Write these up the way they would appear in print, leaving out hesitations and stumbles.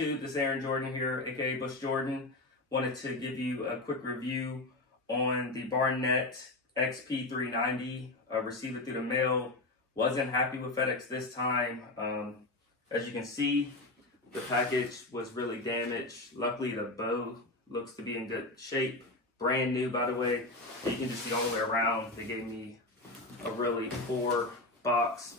YouTube, this is Aaron Jordan here, aka Bush Jordan. Wanted to give you a quick review on the Barnett XP390. Received it through the mail. Wasn't happy with FedEx this time. As you can see, the package was really damaged. Luckily, the bow looks to be in good shape. Brand new, by the way. You can just see all the way around. They gave me a really poor box.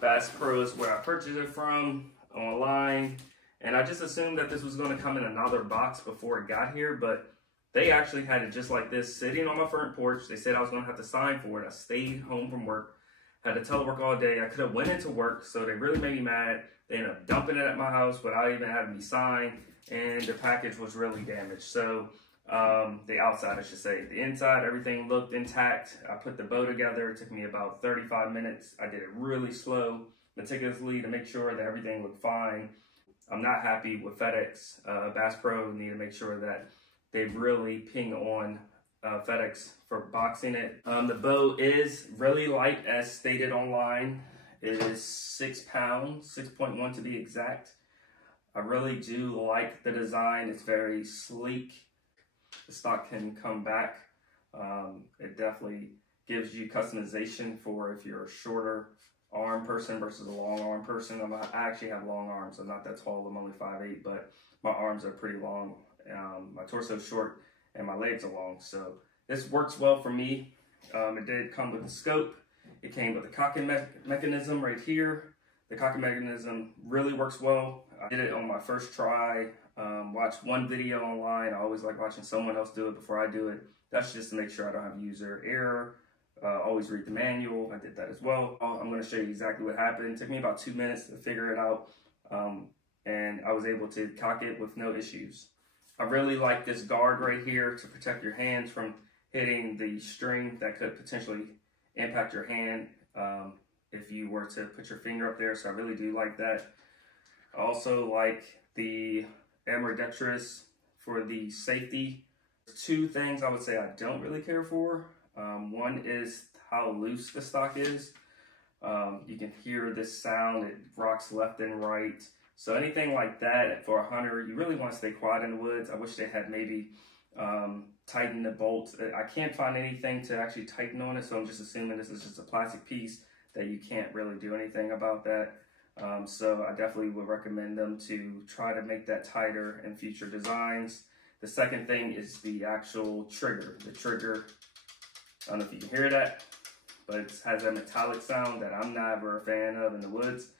Bass Pro is where I purchased it from online, and I just assumed that this was going to come in another box before it got here, but they actually had it just like this sitting on my front porch. They said I was going to have to sign for it. I stayed home from work, had to telework all day. I could have went into work, so they really made me mad. They ended up dumping it at my house without even having me sign, and the package was really damaged. So the outside, I should say. The inside, everything looked intact. I put the bow together. It took me about 35 minutes. I did it really slow, meticulously, to make sure that everything looked fine. I'm not happy with FedEx. Bass Pro need to make sure that they really ping on FedEx for boxing it. The bow is really light, as stated online. It is 6 pounds, 6.1 to be exact. I really do like the design. It's very sleek. The stock can come back. It definitely gives you customization for if you're a shorter arm person versus a long arm person. I actually have long arms. I'm not that tall. I'm only 5'8", but my arms are pretty long. My torso is short and my legs are long. So this works well for me. It did come with a scope. It came with a cocking mechanism right here. The cocking mechanism really works well. I did it on my first try. Watched one video online. I always like watching someone else do it before I do it. That's just to make sure I don't have user error. Always read the manual. I did that as well. I'm going to show you exactly what happened. It took me about 2 minutes to figure it out, and I was able to cock it with no issues. I really like this guard right here to protect your hands from hitting the string that could potentially impact your hand if you were to put your finger up there. So I really do like that. I also like the ambidextrous for the safety. Two things I would say I don't really care for. One is how loose the stock is. You can hear this sound. It rocks left and right. So anything like that for a hunter, you really want to stay quiet in the woods. I wish they had maybe tightened the bolts. I can't find anything to actually tighten on it, so I'm just assuming this is just a plastic piece that you can't really do anything about that. So I definitely would recommend them to try to make that tighter in future designs. The second thing is the actual trigger. The trigger, I don't know if you can hear that, but it has that metallic sound that I'm never a fan of in the woods.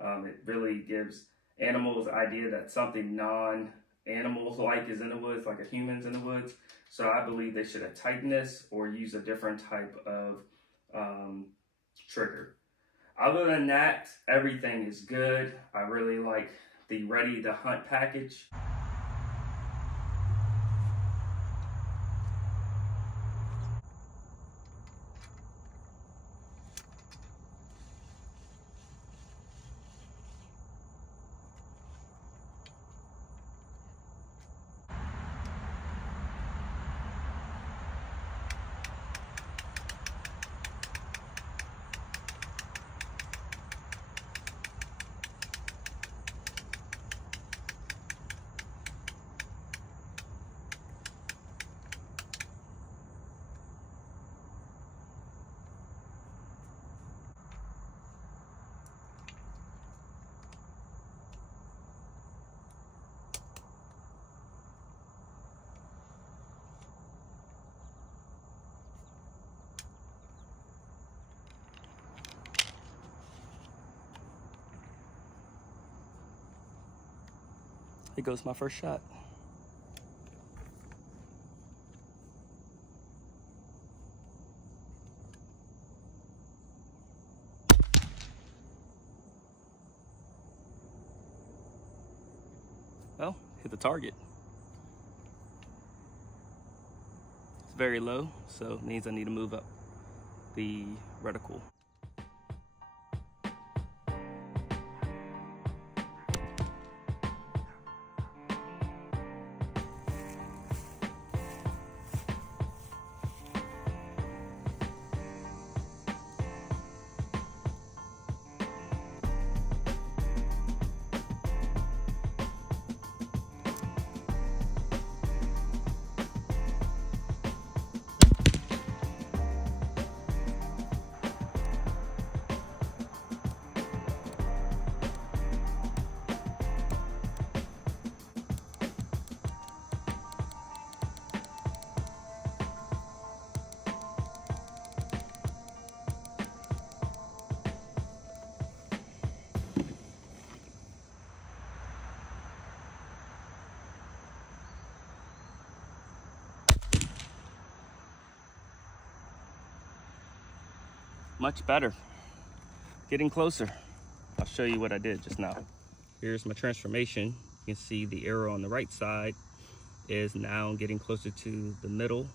It really gives animals the idea that something non-animal-like is in the woods, like a human's in the woods. So I believe they should have tightened this or use a different type of trigger. Other than that, everything is good. I really like the Ready to Hunt package. Here goes my first shot. Well, hit the target. It's very low, so it means I need to move up the reticle. Much better. Getting closer. I'll show you what I did just now. Here's my transformation. You can see the arrow on the right side is now getting closer to the middle.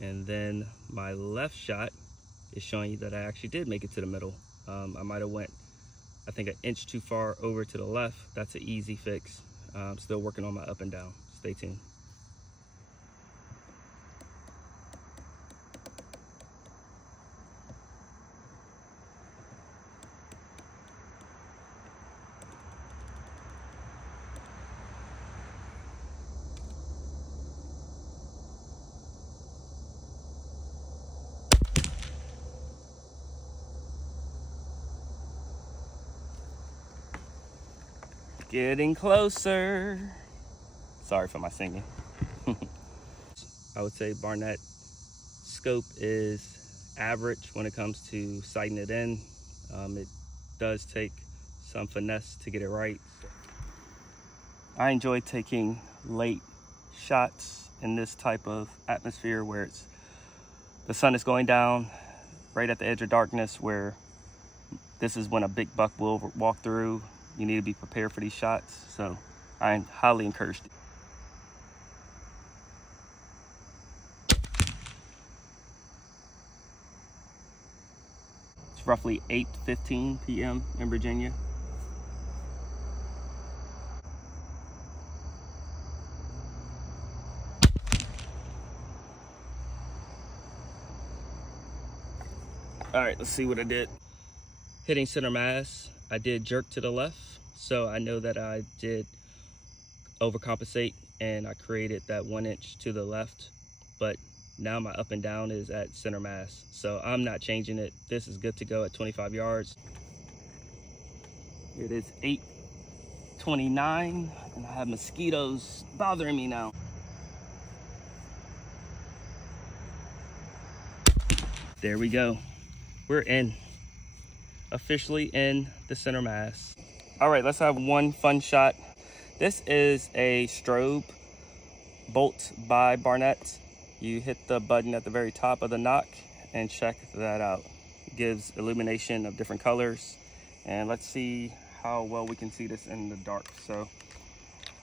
And then my left shot is showing you that I actually did make it to the middle. I might have went, I think, an inch too far over to the left. That's an easy fix. I'm still working on my up and down. Stay tuned. Getting closer. Sorry for my singing. I would say Barnett scope is average when it comes to sighting it in. It does take some finesse to get it right. I enjoy taking late shots in this type of atmosphere where the sun is going down right at the edge of darkness, where this is when a big buck will walk through. You need to be prepared for these shots, so I highly encourage it. It's roughly 8:15 p.m. in Virginia. All right, let's see what I did. Hitting center mass, I did jerk to the left, so I know that I did overcompensate and I created that 1 inch to the left, but now my up and down is at center mass, so I'm not changing it. This is good to go at 25 yards. It is 8:29 and I have mosquitoes bothering me now. There we go. We're in. Officially in the center mass. All right, let's have one fun shot. This is a strobe bolt by Barnett. You hit the button at the very top of the knock and check that out. It gives illumination of different colors. And let's see how well we can see this in the dark. So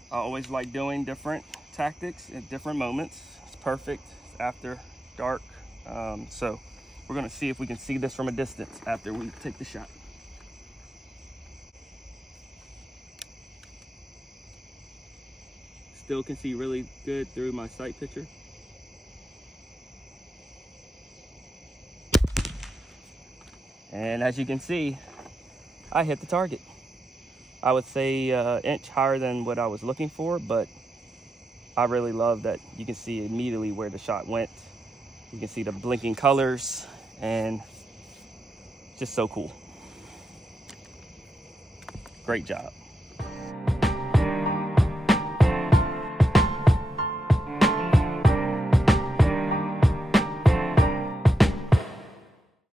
I always like doing different tactics at different moments. It's perfect after dark. So we're gonna see if we can see this from a distance after we take the shot. Still can see really good through my sight picture. And as you can see, I hit the target. I would say an inch higher than what I was looking for, but I really love that you can see immediately where the shot went. You can see the blinking colors and just so cool. Great job.